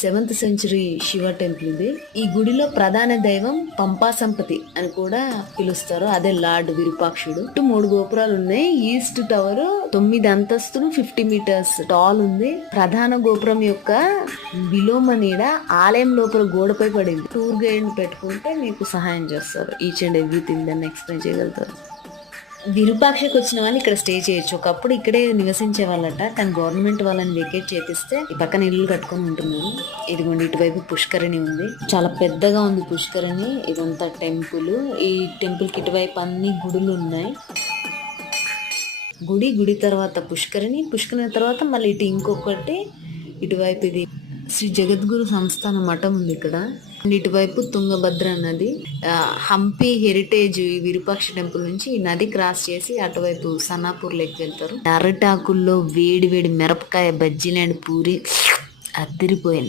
7th century Shiva temple ఇది. ఈ గుడిలో ప్రధాన దైవం పంపా సంపతి అని కూడా పిలుస్తారు. అదే లార్డ్ విరూపాక్షుడు. 3 గోపురాలు ఉన్నాయి. ఈస్ట్ టవర్ 9 అంతస్తులు 50 మీటర్స్ టాల్ ఉంది. ప్రధాన గోపురం యొక్క విలోమ నీడ ఆలయం లోపల గోడపై పడింది. టూర్ గైడ్ పెట్టుకుంటే మీకు సహాయం చేస్తారు. ఈచ్ అండ్ ఎవ్రీథింగ్ దాన్ని ఎక్స్ప్లెయిన్ చేయగలుగుతారు. విరూపాక్షకి వచ్చిన వాళ్ళు ఇక్కడ స్టే చేయొచ్చు. ఒకప్పుడు ఇక్కడే నివసించే వాళ్ళట, కానీ గవర్నమెంట్ వాళ్ళని వెకేట్ చేపిస్తే ఈ పక్కన ఇల్లు కట్టుకొని ఉంటున్నారు. ఇదిగోండి ఇటువైపు పుష్కరిణి ఉంది. చాలా పెద్దగా ఉంది పుష్కరిణి. ఇదంతా టెంపుల్. ఈ టెంపుల్ కి ఇటువైపు అన్ని గుడులు ఉన్నాయి. గుడి తర్వాత పుష్కరిణి తర్వాత మళ్ళీ ఇటు ఇంకొకటి. ఇటువైపు ఇది శ్రీ జగద్గురు సంస్థాన మఠం ఉంది ఇక్కడ. ఇటువైపు తుంగభద్ర నది. హంపి హెరిటేజ్ ఈ విరూపాక్ష టెంపుల్ నుంచి ఈ నది క్రాస్ చేసి అటువైపు సన్నాపూర్ లెక్కి వెళ్తారు. అరటాకుల్లో వేడి వేడి మిరపకాయ బజ్జీలు అండ్ పూరి అదిరిపోయింది.